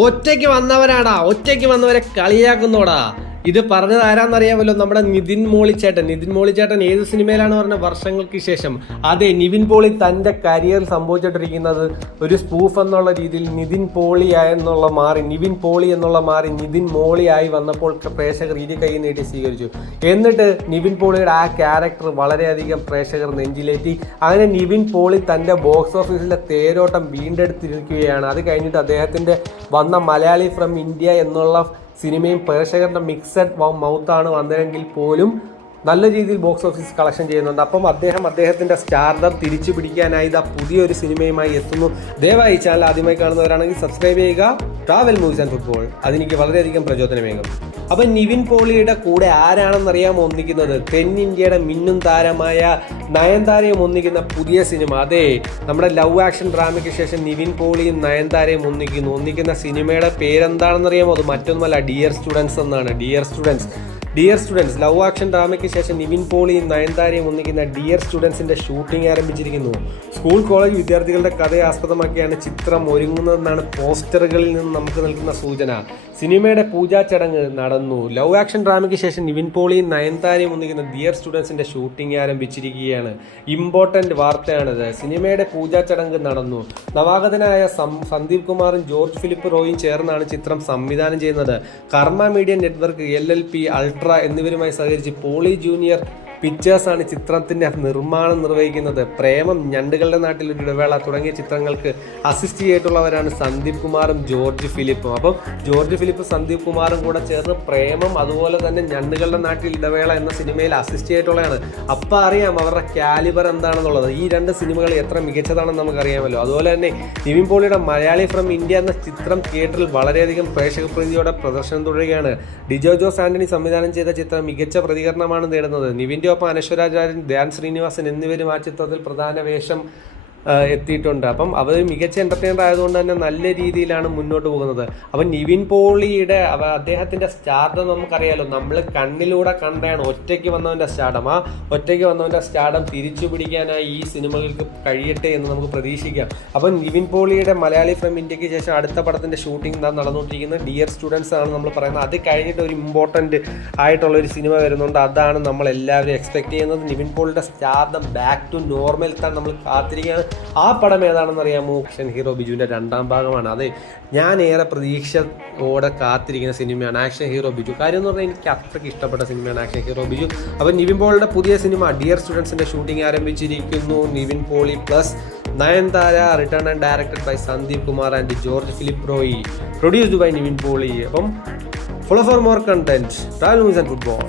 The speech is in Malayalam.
ഒറ്റയ്ക്ക് വന്നവരാടാ, ഒറ്റയ്ക്ക് വന്നവരെ കളിയാക്കുന്നോടാ. ഇത് പറഞ്ഞത് ആരാന്നറിയാമല്ലോ, നമ്മുടെ നിതിൻ മോളിച്ചേട്ടൻ ഏത് സിനിമയിലാണ് പറഞ്ഞ വർഷങ്ങൾക്ക് ശേഷം. അതെ, നിവിൻ പോളി തന്റെ കരിയറിൽ സംഭവിച്ചിട്ടിരിക്കുന്നത് ഒരു സ്പൂഫ് എന്നുള്ള രീതിയിൽ നിവിൻ പോളി എന്നുള്ള മാറി നിതിൻ മോളിയായി വന്നപ്പോൾ പ്രേക്ഷകർ ഇരു കൈ നീട്ടി സ്വീകരിച്ചു. എന്നിട്ട് നിവിൻ പോളിയുടെ ആ ക്യാരക്ടർ വളരെയധികം പ്രേക്ഷകർ നെഞ്ചിലേറ്റി. അങ്ങനെ നിവിൻ പോളി തന്റെ ബോക്സ് ഓഫീസിലെ തേരോട്ടം വീണ്ടെടുത്തിരിക്കുകയാണ്. അത് കഴിഞ്ഞിട്ട് അദ്ദേഹത്തിന്റെ വന്ന മലയാളി ഫ്രം ഇന്ത്യ എന്നുള്ള സിനിമയും പ്രേക്ഷകരുടെ മിക്സഡ് മൗത്താണ് വന്നതെങ്കിൽ പോലും നല്ല രീതിയിൽ ബോക്സ് ഓഫീസ് കളക്ഷൻ ചെയ്യുന്നുണ്ട്. അപ്പം അദ്ദേഹത്തിന്റെ സ്റ്റാർഡം തിരിച്ചു പിടിക്കാനായി ഇതാ പുതിയൊരു സിനിമയുമായി എത്തുന്നു. ദയവായി ചാനൽ ആദ്യമായി കാണുന്നവരാണെങ്കിൽ സബ്സ്ക്രൈബ് ചെയ്യുക. ട്രാവൽ മൂവീസ് ആൻഡ് ഫുട്ബോൾ അതെനിക്ക് വളരെയധികം പ്രചോദനമേകും. അപ്പം നിവിൻ പോളിയുടെ കൂടെ ആരാണെന്നറിയാമോ ഒന്നിക്കുന്നത്? തെന്നിന്ത്യയുടെ മിന്നും താരമായ നയൻതാരയും ഒന്നിക്കുന്ന പുതിയ സിനിമ. അതെ, നമ്മുടെ ലവ് ആക്ഷൻ ഡ്രാമയ്ക്ക് ശേഷം നിവിൻ പോളിയും നയൻതാരയും ഒന്നിക്കുന്ന സിനിമയുടെ പേരെന്താണെന്നറിയാമോ? അത് മറ്റൊന്നുമല്ല, ഡിയർ സ്റ്റുഡൻസ് എന്നാണ്. ഡിയർ സ്റ്റുഡൻസ് ലവ് ആക്ഷൻ ഡ്രാമയ്ക്ക് ശേഷം നിവിൻ പോളിയും നയൻതാരയും ഒന്നിക്കുന്ന ഡിയർ സ്റ്റുഡൻസിന്റെ ഷൂട്ടിംഗ് ആരംഭിച്ചിരിക്കുന്നു. സ്കൂൾ കോളേജ് വിദ്യാർത്ഥികളുടെ കഥയെ ആസ്പദമാക്കിയാണ് ചിത്രം ഒരുങ്ങുന്നതെന്നാണ് പോസ്റ്ററുകളിൽ നിന്ന് നമുക്ക് നൽകുന്ന സൂചന. സിനിമയുടെ പൂജാ ചടങ്ങ് നടന്നു. ലവ് ആക്ഷൻ ഡ്രാമയ്ക്ക് ശേഷം നിവിൻ പോളിയും നയൻതാരയും ഒന്നിക്കുന്ന ഡിയർ സ്റ്റുഡൻസിന്റെ ഷൂട്ടിംഗ് ആരംഭിച്ചിരിക്കുകയാണ്. ഇമ്പോർട്ടന്റ് വാർത്തയാണിത്. സിനിമയുടെ പൂജാ ചടങ്ങ് നടന്നു. നവാഗതനായ സന്ദീപ് കുമാറും ജോർജ് ഫിലിപ്പ് റോയും ചേർന്നാണ് ചിത്രം സംവിധാനം ചെയ്യുന്നത്. കർമ്മ മീഡിയ നെറ്റ്വർക്ക്, LLP, അൾട്ര എന്നിവരുമായി സഹകരിച്ച് പോളി ജൂനിയർ പിക്ചേഴ്സ് ആണ് ചിത്രത്തിന്റെ നിർമ്മാണം നിർവഹിക്കുന്നത്. പ്രേമം, ഞണ്ടുകളുടെ നാട്ടിൽ ഒരു ഇടവേള തുടങ്ങിയ ചിത്രങ്ങൾക്ക് അസിസ്റ്റ് ചെയ്തിട്ടുള്ളവരാണ് സന്ദീപ് കുമാറും ജോർജ് ഫിലിപ്പും. അപ്പം ജോർജ് ഫിലിപ്പും സന്ദീപ് കുമാറും കൂടെ ചേർന്ന് പ്രേമം, അതുപോലെ തന്നെ ഞണ്ടുകളുടെ നാട്ടിൽ ഇടവേള എന്ന സിനിമയിൽ അസിസ്റ്റ് ചെയ്തിട്ടുള്ളതാണ്. അപ്പം അറിയാം അവരുടെ കാലിബർ എന്താണെന്നുള്ളത്. ഈ രണ്ട് സിനിമകൾ എത്ര മികച്ചതാണെന്ന് നമുക്കറിയാമല്ലോ. അതുപോലെ തന്നെ നിവിൻ പോളിയുടെ മലയാളി ഫ്രം ഇന്ത്യ എന്ന ചിത്രം തിയേറ്ററിൽ വളരെയധികം പ്രേക്ഷക പ്രീതിയോടെ പ്രദർശനം തുടരുകയാണ്. ഡിജോ ജോസ് ആന്റണി സംവിധാനം ചെയ്ത ചിത്രം മികച്ച പ്രതികരണമാണ് നേടുന്നത്. നിവിൻ്റെ ഒപ്പം അനശ്വരാചാര്യൻ, ധ്യാൻ ശ്രീനിവാസൻ എന്നിവരും ആ ചിത്രത്തിൽ പ്രധാന വേഷം എത്തിയിട്ടുണ്ട്. അപ്പം അവർ മികച്ച എന്റർടൈനർ ആയതുകൊണ്ട് തന്നെ നല്ല രീതിയിലാണ് മുന്നോട്ട് പോകുന്നത്. അപ്പം നിവിൻ പോളിയുടെ അദ്ദേഹത്തിന്റെ സ്റ്റാർഡം നമുക്കറിയാലോ, നമ്മൾ കണ്ണിലൂടെ കണ്ടാണ് ഒറ്റയ്ക്ക് വന്നവന്റെ സ്റ്റാർഡം. ആ ഒറ്റയ്ക്ക് വന്നവന്റെ സ്റ്റാർഡം തിരിച്ചു പിടിക്കാനായി ഈ സിനിമകൾക്ക് കഴിയട്ടെ എന്ന് നമുക്ക് പ്രതീക്ഷിക്കാം. അപ്പം നിവിൻ പോളിയുടെ മലയാളി ഫ്രം ഇന്ത്യക്ക് ശേഷം അടുത്ത പടത്തിന്റെ ഷൂട്ടിംഗ് നടന്നുകൊണ്ടിരിക്കുന്നത് ഡിയർ സ്റ്റുഡൻസ് ആണ് നമ്മൾ പറയുന്നത്. അത് കഴിഞ്ഞിട്ട് ഒരു ഇമ്പോർട്ടന്റ് ആയിട്ടുള്ള ഒരു സിനിമ വരുന്നുണ്ട്. അതാണ് നമ്മൾ എല്ലാവരും എക്സ്പെക്ട് ചെയ്യുന്നത്. നിവിൻ പോളിയുടെ സ്റ്റാർഡം ബാക്ക് ടു നോർമൽ എത്താൻ നമ്മൾ കാത്തിരിക്കുകയാണ്. ആ പടം ഏതാണെന്ന് അറിയാമോ? ആക്ഷൻ ഹീറോ ബിജുവിന്റെ 2ാം ഭാഗമാണ്. അതെ, ഞാൻ ഏറെ പ്രതീക്ഷയോടെ കാത്തിരിക്കുന്ന സിനിമയാണ് ആക്ഷൻ ഹീറോ ബിജു. കാര്യം എന്ന് പറഞ്ഞാൽ എനിക്ക് അത്രയ്ക്ക് ഇഷ്ടപ്പെട്ട സിനിമയാണ് ആക്ഷൻ ഹീറോ ബിജു. അപ്പം നിവിൻ പോളിയുടെ പുതിയ സിനിമ ഡിയർ സ്റ്റുഡൻസിന്റെ ഷൂട്ടിംഗ് ആരംഭിച്ചിരിക്കുന്നു. Nivin Pauly plus Nayanthara, written and directed by Sandeep Kumar and George Philip Roy, produced by Nivin Pauly. അപ്പം follow for more content. Travel movies and football.